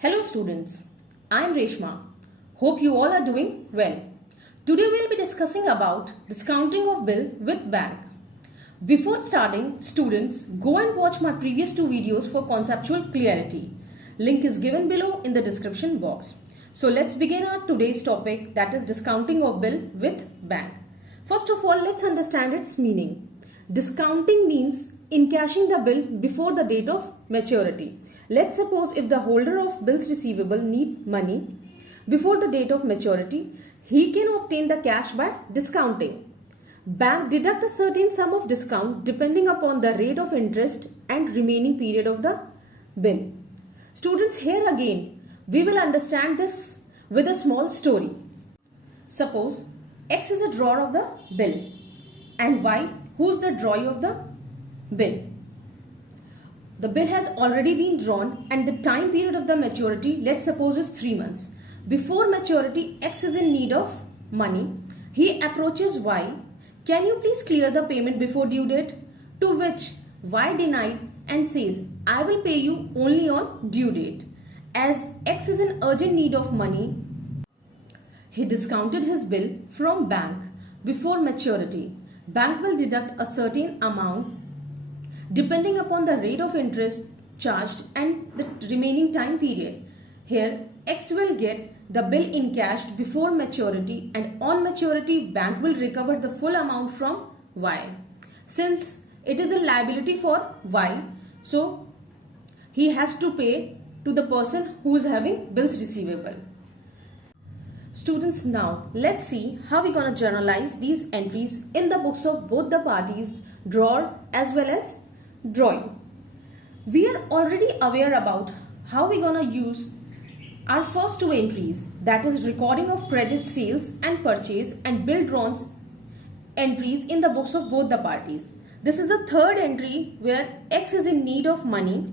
Hello students, I am Reshma. Hope you all are doing well. Today we will be discussing about discounting of bill with bank. Before starting, students, go and watch my previous two videos for conceptual clarity. Link is given below in the description box. So let's begin our today's topic, that is discounting of bill with bank. First of all, let's understand its meaning. Discounting means encashing the bill before the date of maturity. Let's suppose if the holder of bills receivable need money before the date of maturity, he can obtain the cash by discounting. Bank deduct a certain sum of discount depending upon the rate of interest and remaining period of the bill. Students, here again we will understand this with a small story. Suppose X is a drawer of the bill and Y who's the drawee of the bill. The bill has already been drawn and the time period of the maturity, let's suppose, is 3 months. Before maturity, X is in need of money. He approaches Y. Can you please clear the payment before due date? To which Y denied and says, I will pay you only on due date. As X is in urgent need of money, he discounted his bill from bank before maturity. Bank will deduct a certain amount depending upon the rate of interest charged and the remaining time period. Here, X will get the bill encashed before maturity and on maturity, bank will recover the full amount from Y. Since it is a liability for Y, so he has to pay to the person who is having bills receivable. Students, now let's see how we're going to journalize these entries in the books of both the parties, drawer as well as drawing. We are already aware about how we're going to use our first two entries, that is recording of credit sales and purchase and bill drawn entries in the books of both the parties. This is the third entry where X is in need of money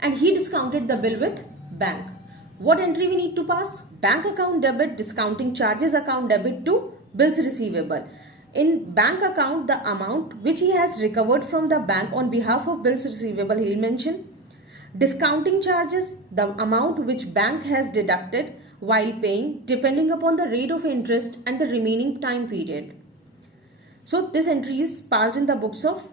and he discounted the bill with bank. What entry we need to pass? Bank account debit, discounting charges account debit to bills receivable. In bank account, the amount which he has recovered from the bank on behalf of bills receivable, he will mention. Discounting charges, the amount which bank has deducted while paying depending upon the rate of interest and the remaining time period. So this entry is passed in the books of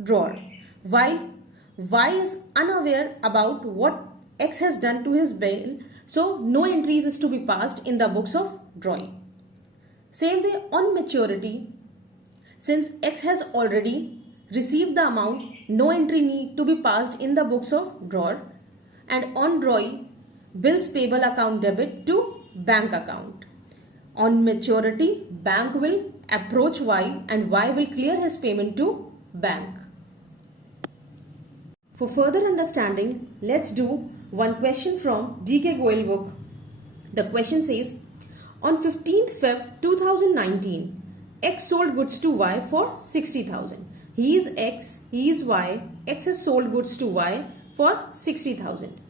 drawer. While Y is unaware about what X has done to his bill, so no entries is to be passed in the books of drawing. Same way on maturity, since X has already received the amount, no entry need to be passed in the books of drawer. And on drawing, bills payable account debit to bank account. On maturity, bank will approach Y and Y will clear his payment to bank. For further understanding, let's do one question from D.K. Goyal book. The question says, on 15th Feb 2019, X sold goods to Y for 60,000. He is X, he is Y. X has sold goods to Y for 60,000.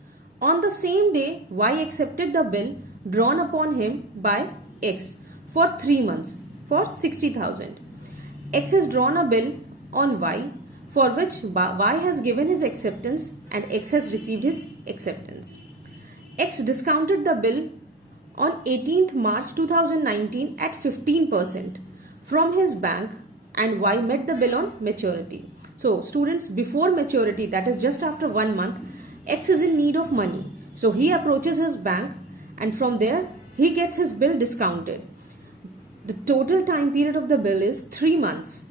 On the same day, Y accepted the bill drawn upon him by X for 3 months for 60,000. X has drawn a bill on Y for which Y has given his acceptance and X has received his acceptance. X discounted the bill on 18th March 2019 at 15% from his bank and Y met the bill on maturity. So students, before maturity, that is just after 1 month, X is in need of money. So he approaches his bank and from there he gets his bill discounted. The total time period of the bill is 3 months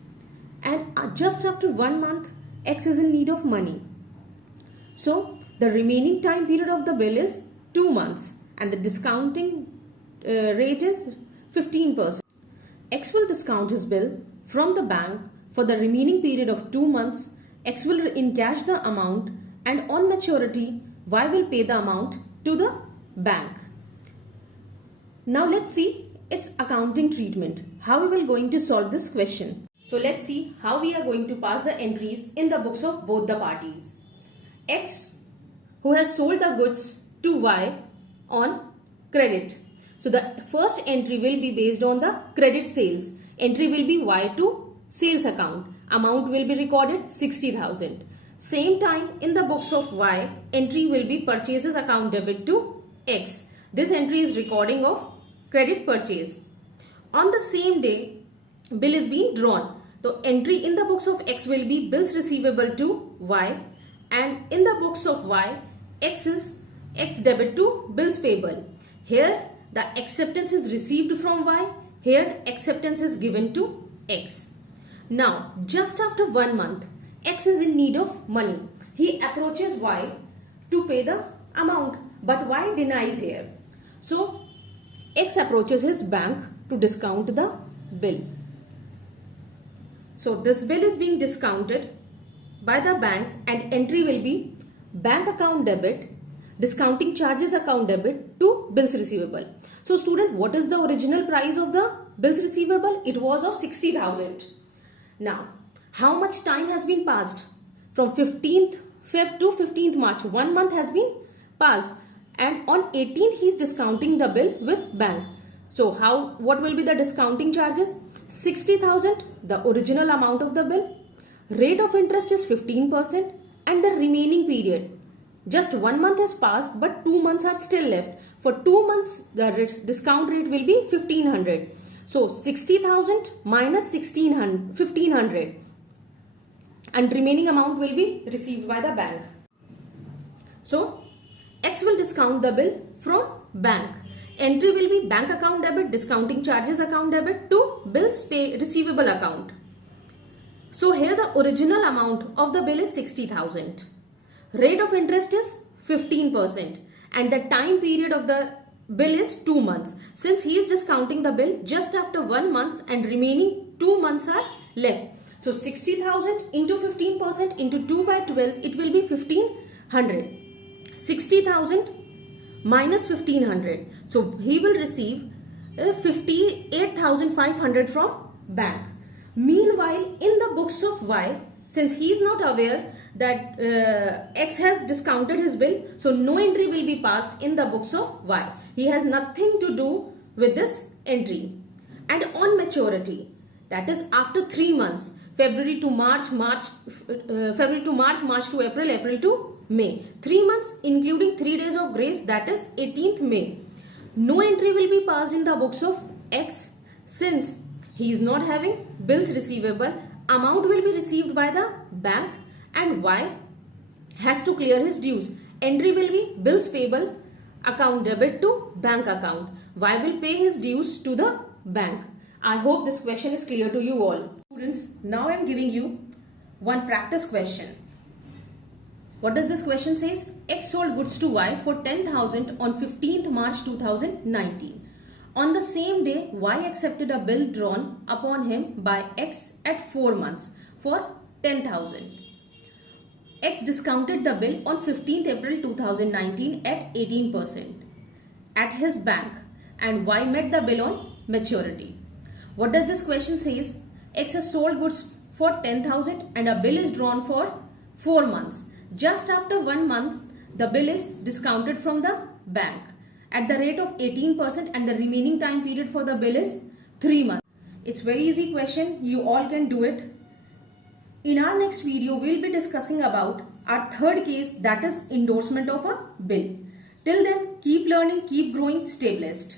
and just after 1 month X is in need of money. So the remaining time period of the bill is 2 months and the discounting rate is 15%. X will discount his bill from the bank for the remaining period of 2 months. X will encash the amount and on maturity, Y will pay the amount to the bank. Now let's see its accounting treatment. How we will going to solve this question. So let's see how we are going to pass the entries in the books of both the parties. X, who has sold the goods to Y on credit. So the first entry will be based on the credit sales. Entry will be Y to sales account. Amount will be recorded 60,000. Same time in the books of Y, entry will be purchases account debit to X. This entry is recording of credit purchase. On the same day, bill is being drawn. So entry in the books of X will be bills receivable to Y, and in the books of Y, X is X debit to bills payable. Here the acceptance is received from Y. Here acceptance is given to X. Now just after 1 month, X is in need of money. He approaches Y to pay the amount, but Y denies here. So X approaches his bank to discount the bill. So this bill is being discounted by the bank, and entry will be bank account debit, discounting charges account debit to bills receivable. So student, what is the original price of the bills receivable? It was of 60,000. Now, how much time has been passed? From 15th Feb to 15th March, 1 month has been passed, and on 18th he is discounting the bill with bank. So what will be the discounting charges? 60,000, the original amount of the bill. Rate of interest is 15%, and the remaining period. Just 1 month has passed, but 2 months are still left. For 2 months, the discount rate will be 1500. So 60,000 minus 1500, and remaining amount will be received by the bank. So X will discount the bill from bank. Entry will be bank account debit, discounting charges account debit to bills receivable account. So here the original amount of the bill is 60,000. Rate of interest is 15%, and the time period of the bill is 2 months. Since he is discounting the bill just after 1 month and remaining 2 months are left. So 60,000 into 15% into 2 by 12, it will be 1500. 60,000 minus 1500. So he will receive 58,500 from bank. Meanwhile, in the books of Y, since he is not aware that X has discounted his bill, so no entry will be passed in the books of Y. He has nothing to do with this entry. And on maturity, that is after 3 months, February to March, March to April, April to May. 3 months including 3 days of grace, that is 18th May. No entry will be passed in the books of X since he is not having bills receivable. Amount will be received by the bank, and Y has to clear his dues. Entry will be bills payable account debit to bank account. Y will pay his dues to the bank. I hope this question is clear to you all. Students, now I am giving you one practice question. What does this question says? X sold goods to Y for 10,000 on 15th March 2019. On the same day, Y accepted a bill drawn upon him by X at 4 months for 10,000. X discounted the bill on 15th April 2019 at 18% at his bank, and Y met the bill on maturity. What does this question says? X has sold goods for 10,000 and a bill is drawn for 4 months. Just after 1 month, the bill is discounted from the bank at the rate of 18%, and the remaining time period for the bill is 3 months. It's very easy question. You all can do it. In our next video, we'll be discussing about our third case, that is endorsement of a bill. Till then, keep learning, keep growing, stay blessed.